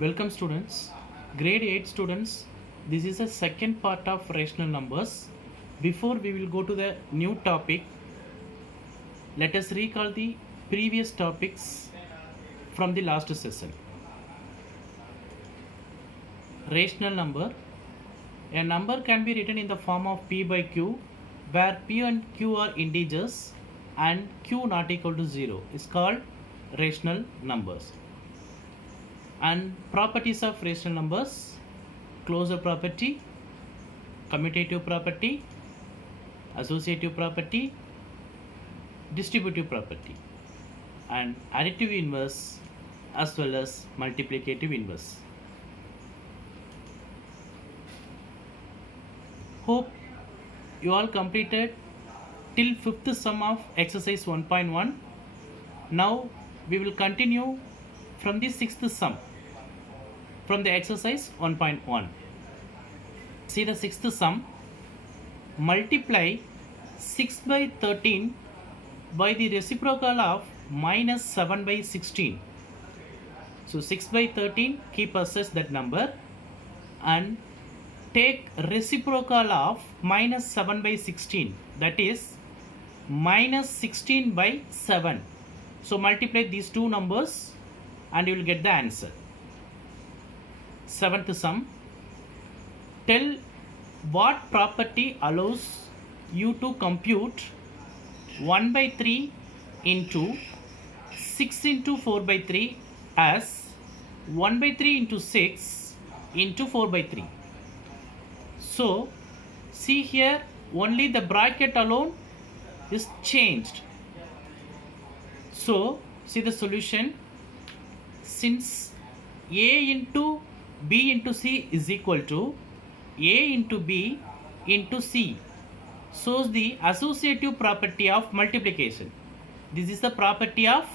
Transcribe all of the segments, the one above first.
Welcome students, grade 8 students. This is the second part of rational numbers. Before we will go to the new topic, let us recall the previous topics from the last session. Rational number. A number can be written in the form of p by q, where p and q are integers and q not equal to 0 is called rational numbers. And properties of rational numbers: closure property, commutative property, associative property, distributive property, and additive inverse as well as multiplicative inverse. Hope you all completed till 5th sum of exercise 1.1. Now we will continue from the 6th sum from the exercise 1.1. See the 6th sum. Multiply 6 by 13 by the reciprocal of minus 7 by 16. So 6 by 13, keep aside that number and take reciprocal of minus 7 by 16, that is minus 16 by 7. So multiply these two numbers and you will get the answer. 7th sum. Tell what property allows you to compute 1 by 3 into 6 into 4 by 3 as 1 by 3 into 6 into 4 by 3. So see here, only the bracket alone is changed. So see the solution. Since a into b into c is equal to a into b into c, shows the associative property of multiplication. This is the property of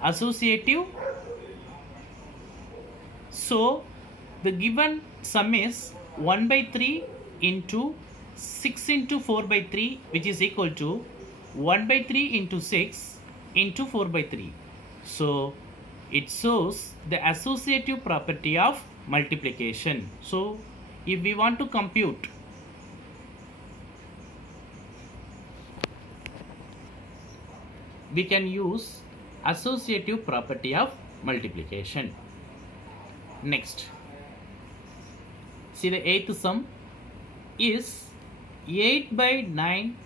associative. So the given sum is 1 by 3 into 6 into 4 by 3, which is equal to 1 by 3 into 6 into 4 by 3. So it shows the associative property of multiplication. So if we want to compute we can use associative property of multiplication. Next, see the 8th sum is 8 by 9,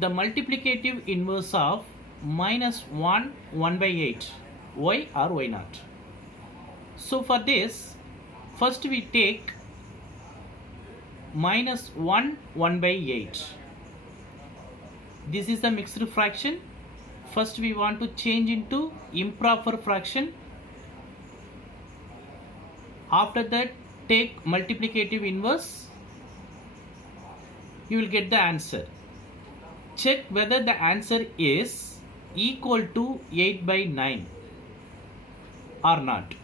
the multiplicative inverse of minus 1 by 8. Why or why not? So for this, first we take minus 1 by 8. This is the mixed fraction. First we want to change into improper fraction. After that, take multiplicative inverse. You will get the answer. Check whether the answer is equal to 8 by 9 or not.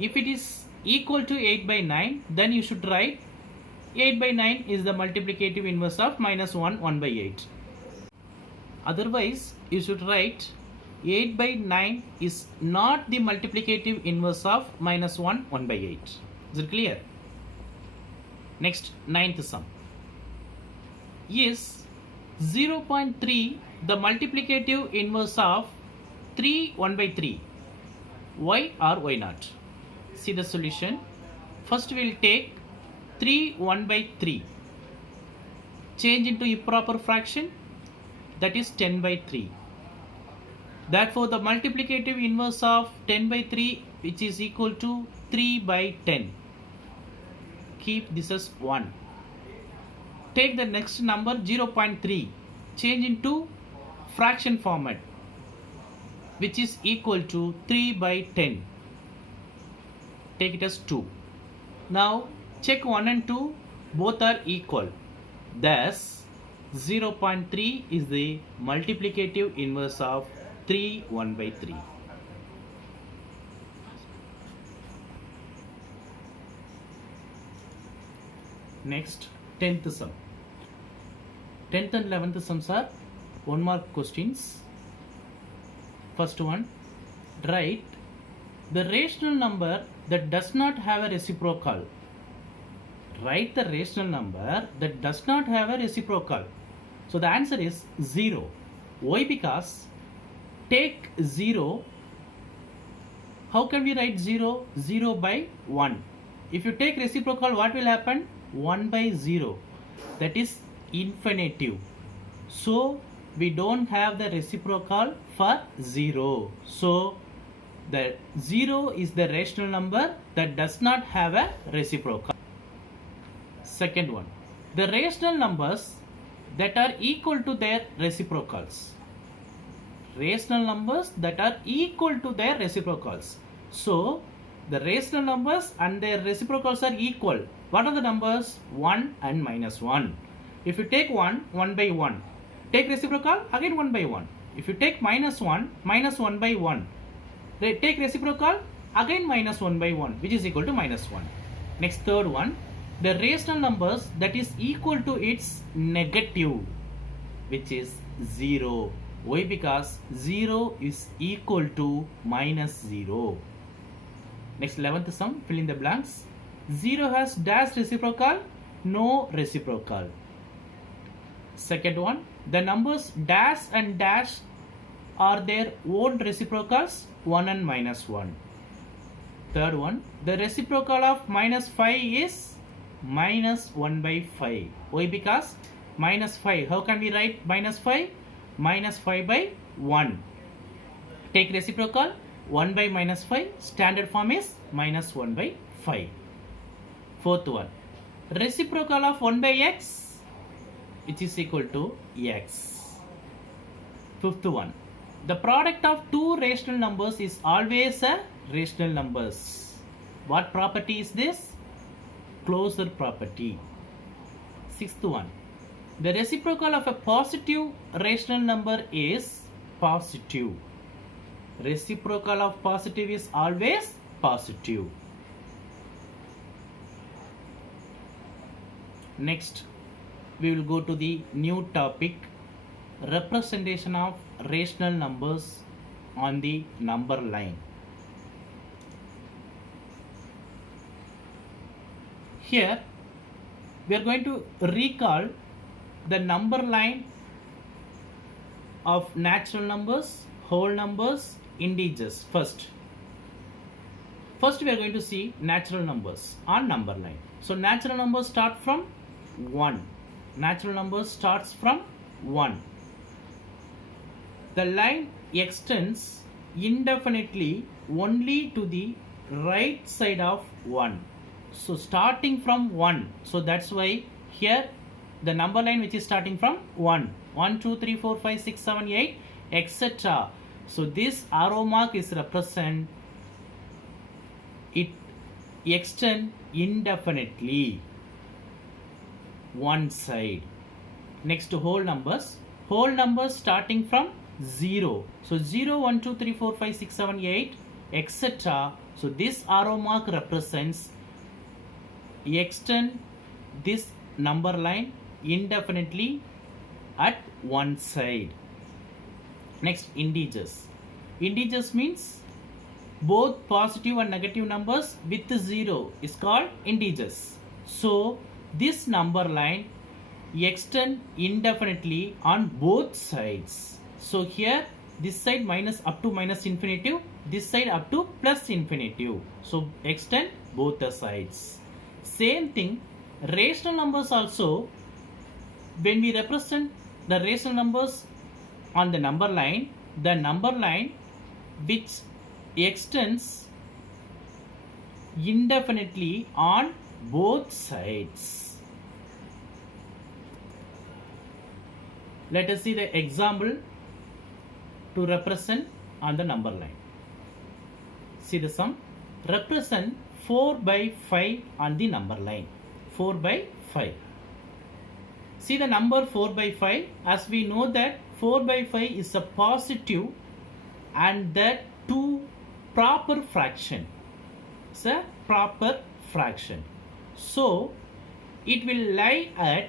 If it is equal to 8 by 9, then you should write 8 by 9 is the multiplicative inverse of minus 1 by 8. Otherwise, you should write 8 by 9 is not the multiplicative inverse of minus 1 by 8. Is it clear? Next, 9th sum. Is 0.3 the multiplicative inverse of 1 by 3? Why or why not? See the solution. First we will take 1 by 3, change into improper fraction, that is 10 by 3. Therefore the multiplicative inverse of 10 by 3, which is equal to 3 by 10. Keep this as 1. Take the next number 0.3, change into fraction format, which is equal to 3 by 10. Take it as 2. Now check 1 and 2, both are equal. Thus 0.3 is the multiplicative inverse of 1 by 3. Next, 10th sum. 10th and 11th sums are 1 mark questions. First one, write the rational number that does not have a reciprocal. Write the rational number that does not have a reciprocal. So the answer is 0. Why? Because take 0. How can we write 0? 0 by 1. If you take reciprocal, what will happen? 1 by 0. That is infinitive. So we don't have the reciprocal for 0. So the 0 is the rational number that does not have a reciprocal. Second one, the rational numbers that are equal to their reciprocals. Rational numbers that are equal to their reciprocals. So the rational numbers and their reciprocals are equal. What are the numbers? 1 and minus 1. If you take 1, 1 by 1. Take reciprocal, again 1 by 1. If you take minus 1, minus 1 by 1. Take reciprocal, again minus 1 by 1, which is equal to minus 1. Next, third one, the rational numbers that is equal to its negative, which is 0. Why? Because 0 is equal to minus 0. Next, 11th sum, fill in the blanks. 0 has dash reciprocal, no reciprocal. Second one, the numbers dash and dash are their own reciprocals, 1 and minus 1. Third one, the reciprocal of minus 5 is minus 1 by 5. Why? Because minus 5. How can we write minus 5? Minus 5 by 1. Take reciprocal, 1 by minus 5. Standard form is minus 1 by 5. Fourth one, reciprocal of 1 by x, which is equal to x. Fifth one, the product of two rational numbers is always a rational numbers. What property is this? Closure property. Sixth one, the reciprocal of a positive rational number is positive. Reciprocal of positive is always positive. Next, we will go to the new topic, representation of rational numbers on the number line. Here we are going to recall the number line of natural numbers, whole numbers, integers. First we are going to see natural numbers on number line. So natural numbers start from 1. Natural numbers starts from 1. The line extends indefinitely only to the right side of 1. So starting from 1. So that's why here the number line which is starting from 1. 1, 2, 3, 4, 5, 6, 7, 8, etc. So this arrow mark is represent it extend indefinitely one side. Next, whole numbers. Whole numbers starting from 0. So 0, 1, 2, 3, 4, 5, 6, 7, 8, etc. So this arrow mark represents extend this number line indefinitely at one side. Next, integers. Integers means both positive and negative numbers with 0 is called integers. So this number line extend indefinitely on both sides. So here this side minus up to minus infinitive, this side up to plus infinitive. So extend both the sides. Same thing, rational numbers also, when we represent the rational numbers on the number line which extends indefinitely on both sides. Let us see the example to represent on the number line. See the sum. Represent 4 by 5 on the number line. 4 by 5. See the number 4 by 5. As we know that 4 by 5 is a positive and that two proper fraction. It's a proper fraction. So it will lie at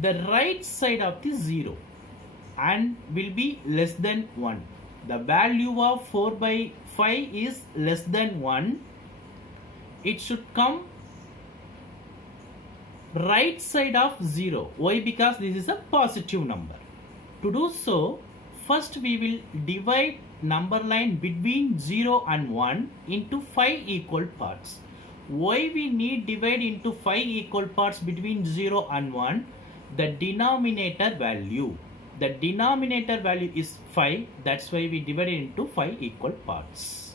the right side of the 0 and will be less than 1. The value of 4 by 5 is less than 1 it should come right side of 0. Why? Because this is a positive number. To do so, first we will divide number line between 0 and 1 into 5 equal parts. Why we need divide into 5 equal parts between 0 and 1? The denominator value. The denominator value is 5. That's why we divide it into 5 equal parts.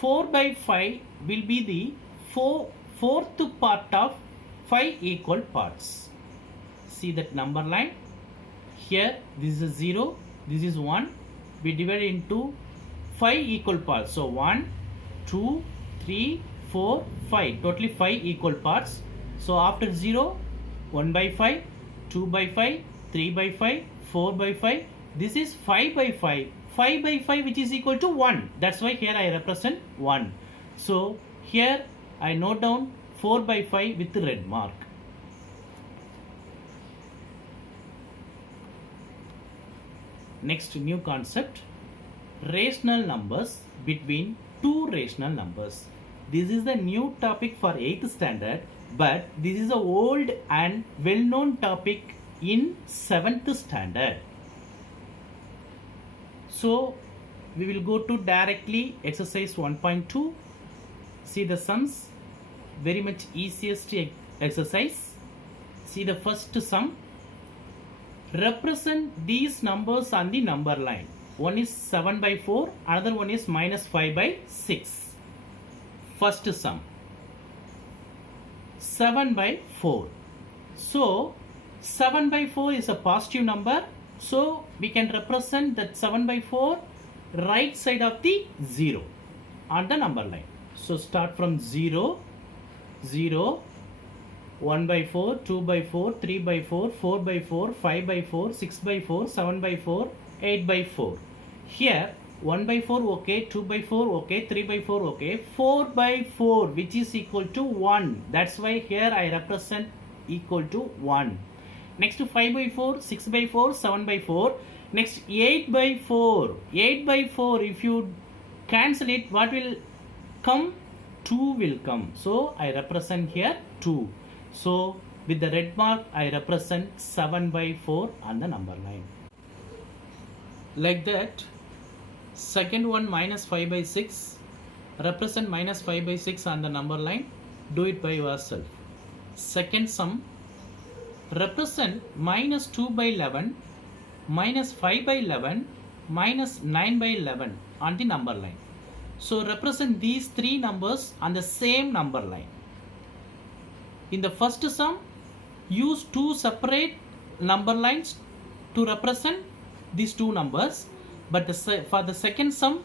4 by 5 will be the fourth part of 5 equal parts. See that number line. Here this is 0, this is 1. We divide into 5 equal parts. So 1, 2, 3, 4, 5. Totally 5 equal parts. So after 0, 1 by 5, 2 by 5, 3 by 5, 4 by 5. This is 5 by 5. 5 by 5 which is equal to 1. That's why here I represent 1. So here I note down 4 by 5 with the red mark. Next new concept, rational numbers between two rational numbers. This is the new topic for 8th standard, but this is a old and well-known topic in 7th standard. So we will go to directly exercise 1.2. See the sums, very much easiest exercise. See the first sum. Represent these numbers on the number line. One is 7 by 4, another one is minus 5 by 6. First sum, 7 by 4. So 7 by 4 is a positive number. So we can represent that 7 by 4 right side of the 0 on the number line. So start from 0, 0, 1 by 4, 2 by 4, 3 by 4, 4 by 4, 5 by 4, 6 by 4, 7 by 4, 8 by 4. Here 1 by 4 okay, 2 by 4 okay, 3 by 4 okay, 4 by 4 which is equal to 1. That's why here I represent equal to 1. Next 5 by 4, 6 by 4, 7 by 4. Next 8 by 4. 8 by 4, if you cancel it, what will come? 2 will come. So I represent here 2. So with the red mark I represent 7 by 4 on the number line. Like that, second one minus 5 by 6. Represent minus 5 by 6 on the number line. Do it by yourself. Second sum, represent minus 2 by 11, minus 5 by 11, minus 9 by 11 on the number line. So represent these three numbers on the same number line. In the first sum, use two separate number lines to represent these two numbers. But for the second sum,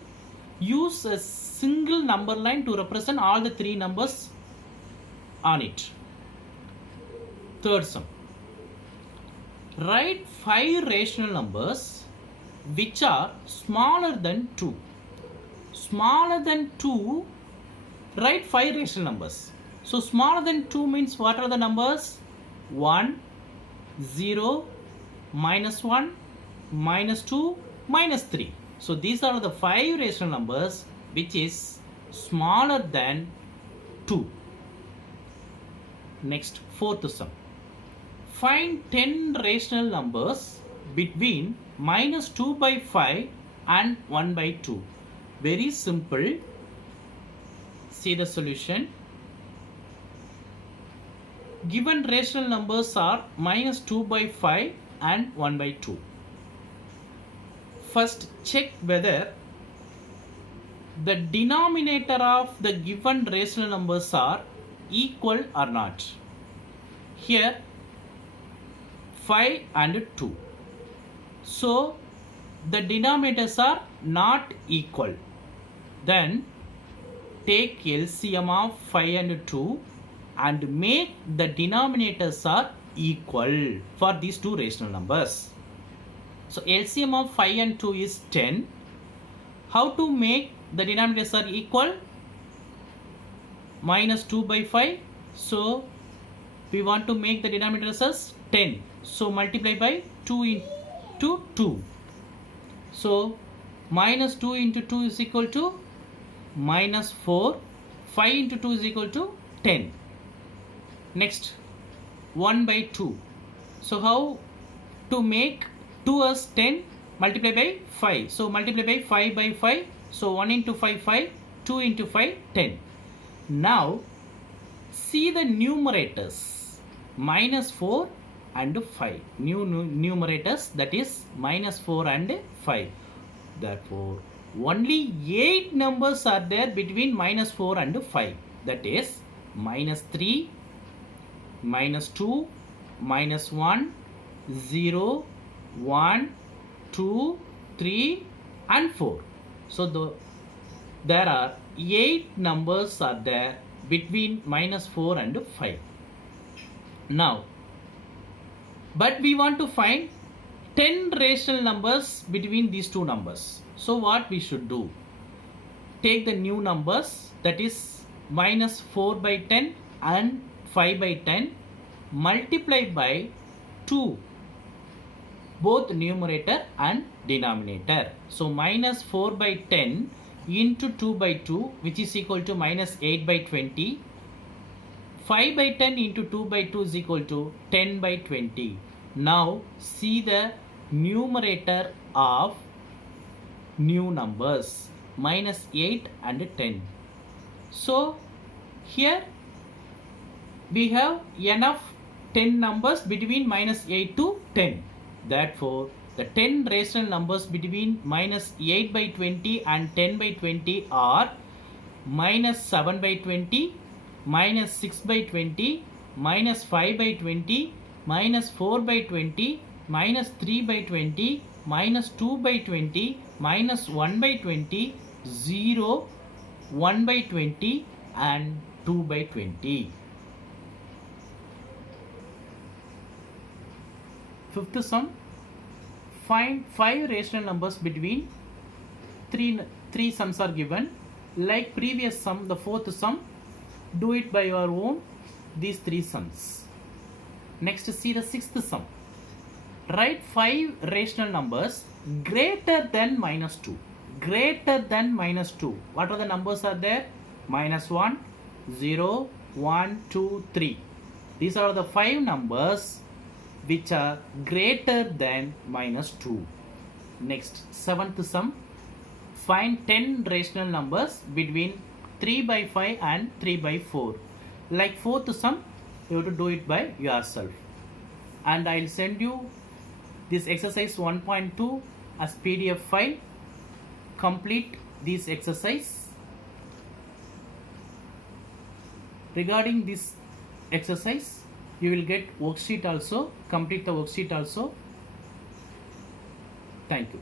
use a single number line to represent all the three numbers on it. Third sum, write 5 rational numbers which are smaller than 2. Smaller than 2, write 5 rational numbers. So smaller than 2 means what are the numbers? 1, 0, minus 1, minus 2, minus 3. So these are the 5 rational numbers which is smaller than 2. Next, fourth sum. Find 10 rational numbers between minus 2 by 5 and 1 by 2. Very simple. See the solution. Given rational numbers are minus 2 by 5 and 1 by 2. First check whether the denominator of the given rational numbers are equal or not. Here 5 and 2. So the denominators are not equal. Then take LCM of 5 and 2 and make the denominators are equal for these two rational numbers. So LCM of 5 and 2 is 10. How to make the denominators are equal? Minus 2 by 5. So we want to make the denominators as 10. So multiply by 2 into 2. So minus 2 into 2 is equal to minus 4. 5 into 2 is equal to 10. Next, 1 by 2. So how to make 2 as 10? Multiply by 5. So multiply by 5 by 5. So 1 into 5, 5. 2 into 5, 10. Now, see the numerators. Minus 4 and 5. New numerators, that is minus 4 and 5. Therefore, only 8 numbers are there between minus 4 and 5. That is minus 3, minus 2, minus 1, 0, 1, 2, 3 and 4. So there are 8 numbers are there between minus 4 and 5. Now, but we want to find 10 rational numbers between these two numbers. So what we should do? Take the new numbers, that is minus 4 by 10 and 5 by 10, multiply by 2, both numerator and denominator. So minus 4 by 10 into 2 by 2, which is equal to minus 8 by 20. 5 by 10 into 2 by 2 is equal to 10 by 20. Now see the numerator of new numbers, minus 8 and 10. So here we have enough 10 numbers between minus 8 to 10. Therefore, the 10 rational numbers between minus 8 by 20 and 10 by 20 are minus 7 by 20, minus 6 by 20, minus 5 by 20, minus 4 by 20, minus 3 by 20, minus 2 by 20, minus 1 by 20, 0, 1 by 20 and 2 by 20. Fifth sum, find 5 rational numbers between 3 sums are given. Like previous sum, the fourth sum, do it by your own, these 3 sums. Next, see the sixth sum. Write 5 rational numbers greater than minus 2. Greater than minus 2. What are the numbers are there? Minus 1, 0, 1, 2, 3. These are the 5 numbers which are greater than minus 2. Next, seventh sum. Find 10 rational numbers between 3 by 5 and 3 by 4. Like fourth sum, you have to do it by yourself. And I'll send you this exercise 1.2 as PDF file. Complete this exercise. Regarding this exercise, you will get worksheet also. Complete the worksheet also. Thank you.